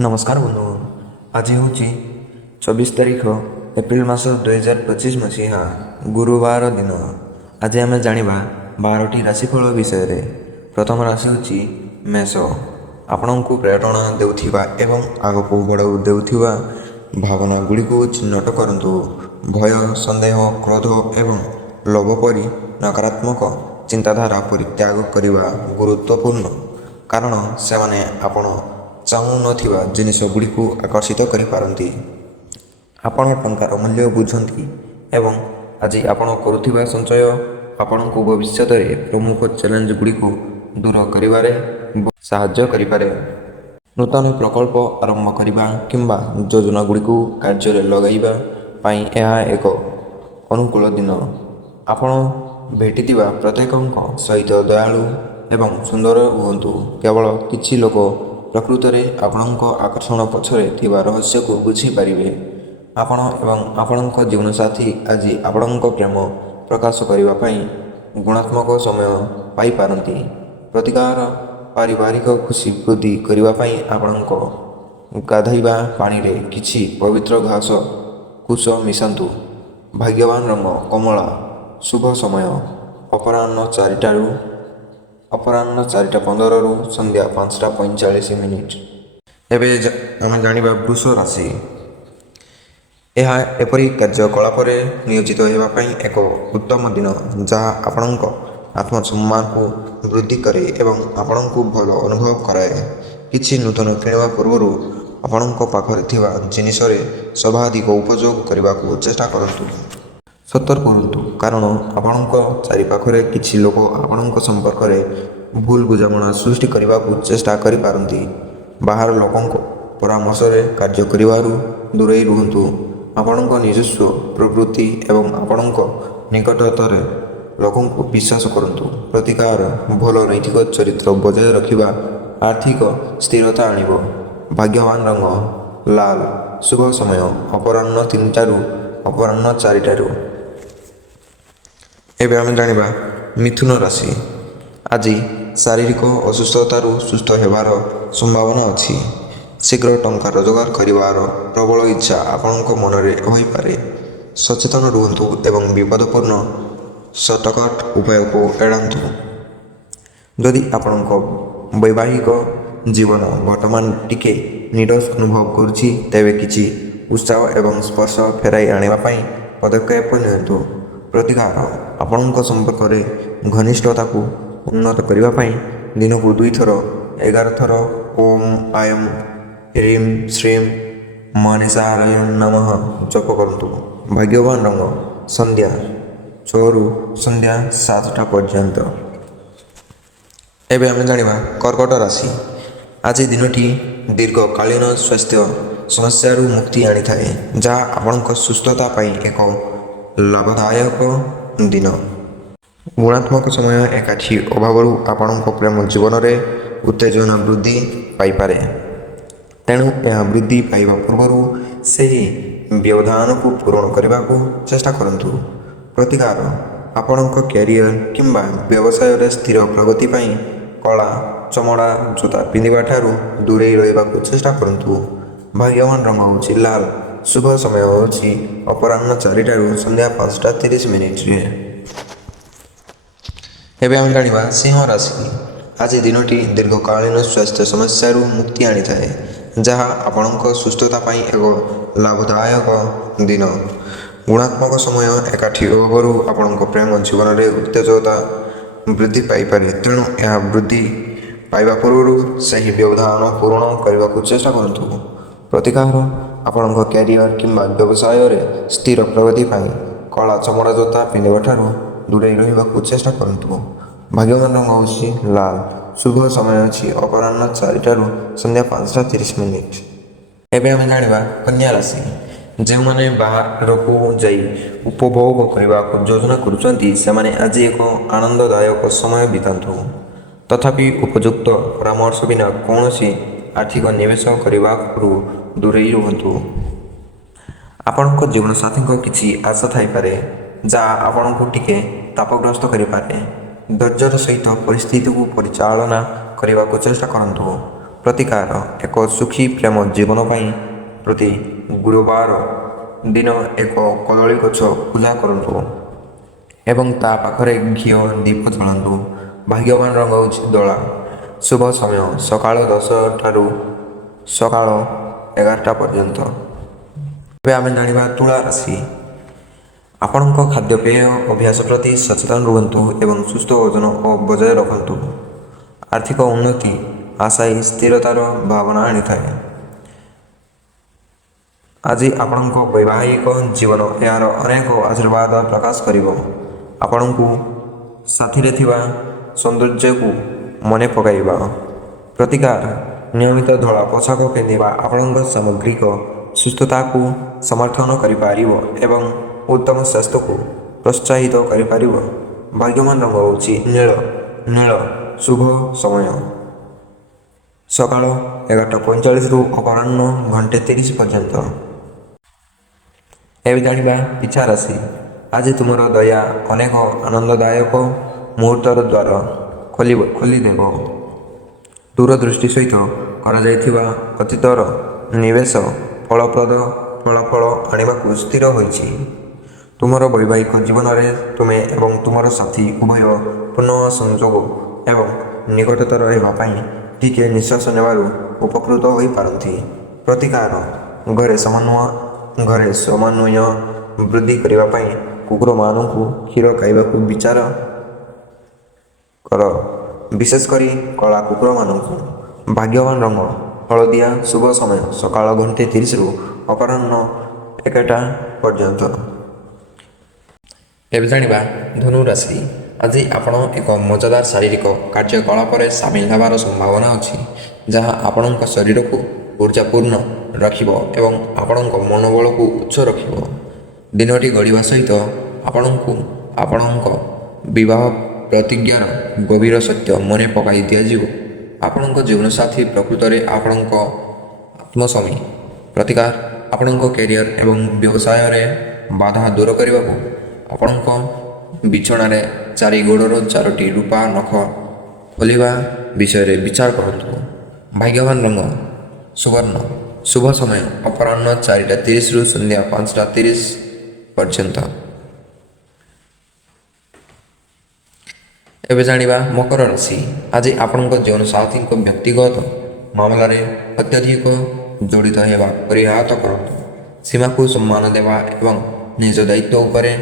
नमस्कार बंधु आज हूँ 24 तारीख एप्रिल मास 2025 मसीहा गुरुवार दिन। आज आम जाना 12टी राशिफल विषय रे। प्रथम राशि हूँ मेष। आपण को प्रेरणा देउथिबा एवं आगको बढ़ाऊ देउथिबा भावना गुड़ी को चिन्हट करंतु। भय, संदेह, क्रोध एवं लोभ परी नकारात्मक चिंताधारा परित्याग करने गुरुत्वपूर्ण, कारण से आपण चाहू नथिबा जिनिस गुड़ी को आकर्षित करिपारंती। आपण टंकार मूल्य बुझंती एवं आज आपण करुथिबा संचय आपण को भविष्य रे प्रमुख चैलेंज गुड़ी को दूर करिबारे साहाय्य करिपारे। नूतन प्रकल्प आरंभ करिबा किंबा योजना गुड़ी को कार्य रे लगाइबा पाई यह एक अनुकूल दिन। आपण भेटिथिबा प्रत्येकଙ୍କ सहित दयालु एवं सुंदर हुअन्तु। केवल किछि लोक प्रकृत में आपणक आकर्षण पछरे थिबा रहस्य को बुझी पारिबे। आपण एवं आपणक जीवनसाथी आज आपणक प्रेम प्रकाश करने पाई गुणात्मक समय पाई पारंती। प्रतिकार पारिवारिक खुशी वृद्धि करने पाई आपणक गाधैबा पानी रे किछि पवित्र घास कुश मिशांतु। भाग्यवान रंग कमला। शुभ समय अपराह्न 4:15 संध्या 5:45। एबे आम जानिबा वृष राशि। यह एपरी कार्यकलाप नियोजित होगापी एक उत्तम दिन, जहाँ आपणक आत्मसम्मान को वृद्धि करे एवं आपण को भल अनुभव कराए। किछि नूतन किणवा पूर्व आपणक पाखरे थिबा जिनिस रे सर्वाधिक उपयोग करने को चेष्टा करंतु। सतर्क रुहतु, कारण आपणक चारिपाखरे किछि लोक आपणक संपर्क में भूल बुझामणा सृष्टि करने को चेष्टा करि पारंती। बाहर लोकंक परामर्श रे कार्य करिवारु दूरे रुहतु। आपणक निजस्व प्रवृत्ति एवं आपणक निकटतर लोकं को विश्वास करंतु। प्रतिकार भल नैतिक चरित्र बजाय रखिबा आर्थिक स्थिरता आनिबो। भाग्यवान रंग लाल। शुभ समय अपराह्न 3 अपराह्न 4। एबे आम जानिबा मिथुन राशि। आज शारीरिक असुस्थतारू सुस्थ होबार संभावना अछि। शीघ्र टंका रोजगार करिवार प्रबल इच्छा आपणक मनरे होई पारे। सचेतन रुहतु एवं विपदपूर्ण शॉर्टकट उपाय को एड़ांतु। यदि आपणक वैवाहिक जीवन वर्तमान टिके निरस अनुभव करुछि, तेबे किछि उत्साह एवं स्पर्श फेराई आनिबा पई पदक्षेप नियंतु। प्रतिकार आपणक संपर्क में घनिष्ठता को उन्नत करने पाई दिन को 2 थर 11 थर ओम आयम ह्रीं श्रीं मनीषाय नमः जप करंतु। भाग्यवान रंग संध्या 6 संध्या 7टा पर्यंत। एबे आम जानिबा कर्कट राशि। आज दिनटी दीर्घकालीन स्वास्थ्य समस्या मुक्ति आनी थाए, जहाँ आपणक सुस्थता पाई एक लाभदायक दिन। गुणात्मक समय एकाठी अभाव आपणक प्रेम जीवन में उत्तेजना वृद्धि पाइपारे। तेणु यह वृद्धि पाइबा पूर्व से व्यवधान को पूरण करने को चेष्टा करंतु। प्रतिकार आपणक कैरियर किंबा व्यवसाय रे स्थिर प्रगति पाई कला चमड़ा जोता पिंधिबा ठारू दूरे रहिबा को चेष्टा करंतु। भाग्यवान रंग होछि लाल। शुभ समय होछि अपराह्न 4 संध्या 5:30। एबे हम जानिबा सिंह राशि। आज दिनटी दीर्घकालीन स्वास्थ्य समस्या मुक्ति आनी थाए, जहाँ आपणक सुस्थता पाई एक लाभदायक दिन। गुणात्मक समय एकाठी होबारु आपणक प्रेम जीवन में उत्तेजता वृद्धि पाइपारे। तेणु यह वृद्धि पाइबा पूर्व सही व्यवधान पूर्ण करने को चेष्टा करंतु। प्रतिकार आपणक कैरियर किंबा व्यवसाय रे स्थिर प्रगति पाई कला चमड़ा जोता पिंधिबा ठारू दूरे रहिबा को चेष्टा करंतु। भाग्यवान रंग होछि लाल। शुभ समय अछि अपराह्न 4 संध्या 5:30। एबे हम जानिबा कन्या राशि। जे माने बाहर को जाई उपभोग करबा को योजना करूछंती, से माने आज एक आनंददायक समय बितांतु। तथापि उपयुक्त परामर्श बिना कौनसी आर्थिक निवेश करबा दूरे रुहतु। आपणक जीवन साथी को किछि आशा थाई पारे, जहाँ आपण को टिके तापग्रस्त करि पारे। धैर्यर सहित परिस्थिति को परिचालना करने को चेष्टा करंतु। ପ୍ରତିକାର ଏକ ସୁଖୀ ପ୍ରେମ ଜୀବନ ପାଇଁ ପ୍ରତି ଗୁରୁବାର ଦିନ ଏକ କଦଳୀ ଗଛ ପୂଜା କରନ୍ତୁ ଏବଂ ତା ପାଖରେ ଘିଅ ଦୀପ ଜଳାନ୍ତୁ। ଭାଗ୍ୟବାନ ରଙ୍ଗ ହେଉଛି ଧଳା। ଶୁଭ ସମୟ ସକାଳ 10ଟାରୁ ସକାଳ 11ଟା ପର୍ଯ୍ୟନ୍ତ। ଏବେ ଆମେ ଜାଣିବା ତୁଳା ରାଶି। ଆପଣଙ୍କ ଖାଦ୍ୟପେୟ ଅଭ୍ୟାସ ପ୍ରତି ସଚେତନ ରୁହନ୍ତୁ ଏବଂ ସୁସ୍ଥ ଓଜନ ବଜାୟ ରଖନ୍ତୁ। ଆର୍ଥିକ ଉନ୍ନତି ଆଶାୟୀ ସ୍ଥିରତାର ଭାବନା ଆଣିଥାଏ। ଆଜି ଆପଣଙ୍କ ବୈବାହିକ ଜୀବନ ଏହାର ଅନେକ ଆଶୀର୍ବାଦ ପ୍ରକାଶ କରିବ। ଆପଣଙ୍କୁ ସାଥିରେ ଥିବା ସୌନ୍ଦର୍ଯ୍ୟକୁ ମନେ ପକାଇବା। ପ୍ରତିକାର ନିୟମିତ ଧଳା ପୋଷାକ ପିନ୍ଧିବା ଆପଣଙ୍କ ସାମଗ୍ରିକ ସୁସ୍ଥତାକୁ ସମର୍ଥନ କରିପାରିବ ଏବଂ ଉତ୍ତମ ସ୍ୱାସ୍ଥ୍ୟକୁ ପ୍ରୋତ୍ସାହିତ କରିପାରିବ। ଭାଗ୍ୟବାନ ରଙ୍ଗ ହେଉଛି ନୀଳ। ନୀଳ ଶୁଭ ସମୟ ସକାଳ 11:45ରୁ ଅପରାହ୍ନ 1:30 ପର୍ଯ୍ୟନ୍ତ। ଏବେ ଜାଣିବା ଇଚ୍ଛା ରାଶି। ଆଜି ତୁମର ଦୟା ଅନେକ ଆନନ୍ଦଦାୟକ ମୁହୂର୍ତ୍ତର ଦ୍ୱାର ଖୋଲିଦେବ। ଦୂରଦୃଷ୍ଟି ସହିତ କରାଯାଇଥିବା ଅତୀତର ନିବେଶ ଫଳପ୍ରଦ ଫଳାଫଳ ଆଣିବାକୁ ସ୍ଥିର ହୋଇଛି। ତୁମର ବୈବାହିକ ଜୀବନରେ ତୁମେ ଏବଂ ତୁମର ସାଥୀ ଉଭୟ ପୁନଃ ସଂଯୋଗ ଏବଂ ନିକଟତର ହେବା ପାଇଁ ଟିକିଏ ନିଶ୍ୱାସ ନେବାରୁ ଉପକୃତ ହୋଇପାରନ୍ତି। ପ୍ରତିକାର ଘରେ ସମନ୍ୱୟ ବୃଦ୍ଧି କରିବା ପାଇଁ କୁକୁରମାନଙ୍କୁ କ୍ଷୀର ଖାଇବାକୁ ବିଚାର କର, ବିଶେଷ କରି କଳା କୁକୁରମାନଙ୍କୁ। ଭାଗ୍ୟବାନ ରଙ୍ଗ ହଳଦିଆ। ଶୁଭ ସମୟ ସକାଳ 1:30ରୁ ଅପରାହ୍ନ 1ଟା ପର୍ଯ୍ୟନ୍ତ। ଏବେ ଜାଣିବା ଧନୁ ରାଶି। ଆଜି ଆପଣ ଏକ ମଜାଦାର ଶାରୀରିକ କାର୍ଯ୍ୟକଳାପରେ ସାମିଲ ହେବାର ସମ୍ଭାବନା ଅଛି, ଯାହା ଆପଣଙ୍କ ଶରୀରକୁ ଊର୍ଜାପୂର୍ଣ୍ଣ ରଖିବ ଏବଂ ଆପଣଙ୍କ ମନୋବଳକୁ ଉଚ୍ଚ ରଖିବ। ଦିନଟି ଗଡ଼ିବା ସହିତ ଆପଣଙ୍କୁ ଆପଣଙ୍କ ବିବାହ ପ୍ରତିଜ୍ଞାର ଗଭୀର ସତ୍ୟ ମନେ ପକାଇ ଦିଆଯିବ। ଆପଣଙ୍କ ଜୀବନସାଥୀ ପ୍ରକୃତରେ ଆପଣଙ୍କ ଆତ୍ମସ୍ୱାମୀ। ପ୍ରତିକାର ଆପଣଙ୍କ କ୍ୟାରିୟର ଏବଂ ବ୍ୟବସାୟରେ ବାଧା ଦୂର କରିବାକୁ ଆପଣଙ୍କ ବିଛଣାରେ 4 ଗୋଡ଼ର 4ଟି ରୂପା ନଖ ଖୋଲିବା ବିଷୟରେ ବିଚାର କରନ୍ତୁ। ଭାଗ୍ୟବାନ ରଙ୍ଗ ସୁବର୍ଣ୍ଣ। ଶୁଭ ସମୟ ଅପରାହ୍ନ 4:30ରୁ ସନ୍ଧ୍ୟା 5:30 ପର୍ଯ୍ୟନ୍ତ। ଏବେ ଜାଣିବା ମକର ରାଶି। ଆଜି ଆପଣଙ୍କ ଜୀବନସାଥୀଙ୍କ ବ୍ୟକ୍ତିଗତ ମାମଲାରେ ଅତ୍ୟଧିକ ଜଡ଼ିତ ହେବା ପରିହାର କରନ୍ତୁ। ସୀମାକୁ ସମ୍ମାନ ଦେବା ଏବଂ ନିଜ ଦାୟିତ୍ୱ ଉପରେ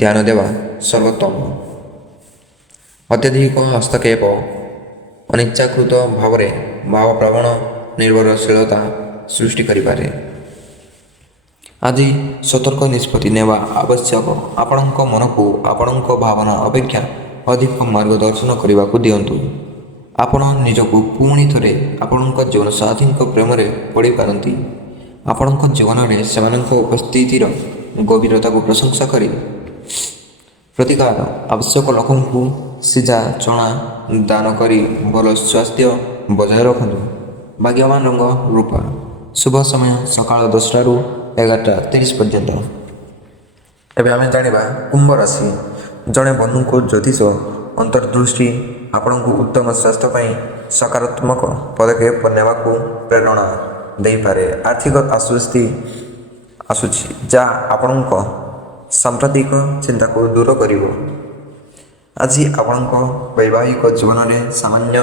ଧ୍ୟାନ ଦେବା ସର୍ବୋତ୍ତମ। ଅତ୍ୟଧିକ ହସ୍ତକ୍ଷେପ ଅନିଚ୍ଛାକୃତ ଭାବରେ ଭାବପ୍ରବଣ ନିର୍ଭରଶୀଳତା ସୃଷ୍ଟି କରିପାରେ। ଆଜି ସତର୍କ ନିଷ୍ପତ୍ତି ନେବା ଆବଶ୍ୟକ। ଆପଣଙ୍କ ମନକୁ ଆପଣଙ୍କ ଭାବନା ଅପେକ୍ଷା ଅଧିକ ମାର୍ଗଦର୍ଶନ କରିବାକୁ ଦିଅନ୍ତୁ। ଆପଣ ନିଜକୁ ପୁଣି ଥରେ ଆପଣଙ୍କ ଜୀବନସାଥୀଙ୍କ ପ୍ରେମରେ ପଡ଼ିପାରନ୍ତି। ଆପଣଙ୍କ ଜୀବନରେ ସେମାନଙ୍କ ଉପସ୍ଥିତିର ଗଭୀରତାକୁ ପ୍ରଶଂସା କରି ପ୍ରତିକାର ଆବଶ୍ୟକ ଲୋକଙ୍କୁ ସିଝା ଚଣା ଦାନ କରି ଭଲ ସ୍ୱାସ୍ଥ୍ୟ ବଜାୟ ରଖନ୍ତୁ। ଭାଗ୍ୟବାନ ରଙ୍ଗ ରୂପା। ଶୁଭ ସମୟ ସକାଳ 10ଟାରୁ 11:30 ପର୍ଯ୍ୟନ୍ତ। ଏବେ ଆମେ ଜାଣିବା କୁମ୍ଭ ରାଶି। ଜଣେ ବନ୍ଧୁଙ୍କ ଜ୍ୟୋତିଷ ଅନ୍ତର୍ଦୃଷ୍ଟି ଆପଣଙ୍କୁ ଉତ୍ତମ ସ୍ୱାସ୍ଥ୍ୟ ପାଇଁ ସକାରାତ୍ମକ ପଦକ୍ଷେପ ନେବାକୁ ପ୍ରେରଣା ଦେଇପାରେ। ଆର୍ଥିକ ଆଶ୍ୱସ୍ତି ଆସୁଛି, ଯାହା ଆପଣଙ୍କ ସାମ୍ପ୍ରତିକ ଚିନ୍ତାକୁ ଦୂର କରିବ। ଆଜି ଆପଣଙ୍କ ବୈବାହିକ ଜୀବନରେ ସାମାନ୍ୟ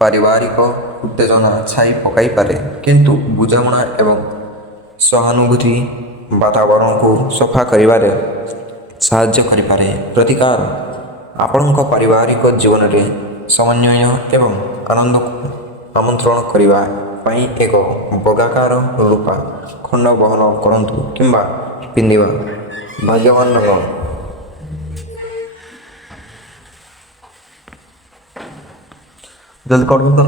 ପାରିବାରିକ ଉତ୍ତେଜନା ଛାଇ ପକାଇପାରେ, କିନ୍ତୁ ବୁଝାମଣା ଏବଂ ସହାନୁଭୂତି ବାତାବରଣକୁ ସଫା କରିବାରେ ସାହାଯ୍ୟ କରିପାରେ। ପ୍ରତିକାର ଆପଣଙ୍କ ପାରିବାରିକ ଜୀବନରେ ସମନ୍ୱୟ ଏବଂ ଆନନ୍ଦକୁ ଆମନ୍ତ୍ରଣ କରିବା ପାଇଁ ଏକ ବର୍ଗାକାର ରୂପା ଖଣ୍ଡ ବହନ କରନ୍ତୁ କିମ୍ବା ପିନ୍ଧିବା। ଭାଗ୍ୟବାନ ରଙ୍ଗ ଜଲ୍ଦି କରନ୍ତୁ।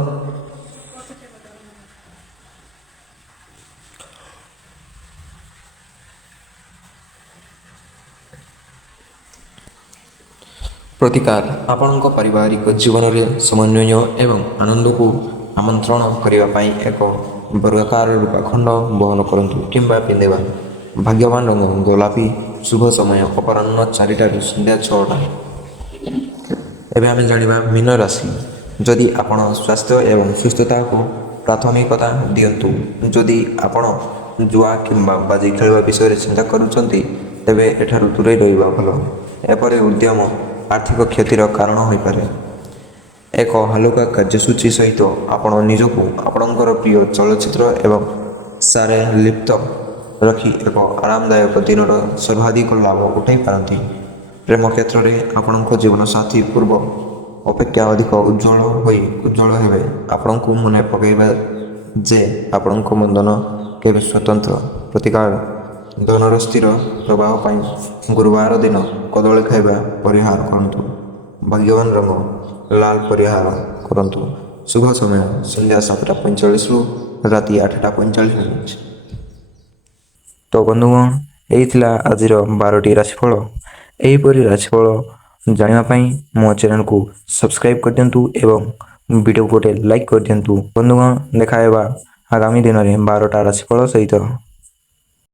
ପ୍ରତିକାର ଆପଣଙ୍କ ପାରିବାରିକ ଜୀବନରେ ସମନ୍ୱୟ ଏବଂ ଆନନ୍ଦକୁ ଆମନ୍ତ୍ରଣ କରିବା ପାଇଁ ଏକ ବର୍ଗାକାର ରୂପାଖଣ୍ଡ ବହନ କରନ୍ତୁ କିମ୍ବା ପିନ୍ଧିବା। ଭାଗ୍ୟବାନ ରଙ୍ଗ ଗୋଲାପୀ। ଶୁଭ ସମୟ ଅପରାହ୍ନ 4ଟାରୁ ସନ୍ଧ୍ୟା 6ଟା। ଏବେ ଆମେ ଜାଣିବା ମୀନ ରାଶି। ଯଦି ଆପଣ ସ୍ୱାସ୍ଥ୍ୟ ଏବଂ ସୁସ୍ଥତାକୁ ପ୍ରାଥମିକତା ଦିଅନ୍ତୁ। ଯଦି ଆପଣ ଜୁଆ କିମ୍ବା ବାଜି ଖେଳିବା ବିଷୟରେ ଚିନ୍ତା କରୁଛନ୍ତି, ତେବେ ଏଠାରୁ ଦୂରେଇ ରହିବା ଭଲ। ଏପରି ଉଦ୍ୟମ ଆର୍ଥିକ କ୍ଷତିର କାରଣ ହୋଇପାରେ। ଏକ ହାଲୁକା କାର୍ଯ୍ୟସୂଚୀ ସହିତ ଆପଣ ନିଜକୁ ଆପଣଙ୍କର ପ୍ରିୟ ଚଳଚ୍ଚିତ୍ର ଏବଂ ସାରେ ଲିପ୍ତ ରଖି ଏକ ଆରାମଦାୟକ ଦିନର ସର୍ବାଧିକ ଲାଭ ଉଠାଇ ପାରନ୍ତି। ପ୍ରେମ କ୍ଷେତ୍ରରେ ଆପଣଙ୍କ ଜୀବନସାଥୀ ପୂର୍ବ ଅପେକ୍ଷା ଅଧିକ ଉଜ୍ଜ୍ୱଳ ହେବେ। ଆପଣଙ୍କୁ ମନେ ପକାଇବା ଯେ ଆପଣଙ୍କ ବନ୍ଧନ କେବେ ସ୍ୱତନ୍ତ୍ର। ପ୍ରତିକାର ଧନର ସ୍ଥିର ପ୍ରବାହ ପାଇଁ ଗୁରୁବାର ଦିନ କଦଳୀ ଖାଇବା ପରିହାର କରନ୍ତୁ। ଭାଗ୍ୟବାନ ରଙ୍ଗ ଲାଲ ପରିହାର କରନ୍ତୁ। ଶୁଭ ସମୟ ସନ୍ଧ୍ୟା 7:45ରୁ ରାତି 8:45। ତ ବନ୍ଧୁଗଣ, ଏହି ଥିଲା ଆଜିର 12ଟି ରାଶିଫଳ। ଏହିପରି ରାଶିଫଳ ଜାଣିବା ପାଇଁ ମୋ ଚ୍ୟାନେଲକୁ ସବସ୍କ୍ରାଇବ୍ କରିଦିଅନ୍ତୁ ଏବଂ ଭିଡ଼ିଓକୁ ଗୋଟେ ଲାଇକ୍ କରିଦିଅନ୍ତୁ। ବନ୍ଧୁଗଣ, ଦେଖା ହେବା ଆଗାମୀ ଦିନରେ 12ଟା ରାଶିଫଳ ସହିତ।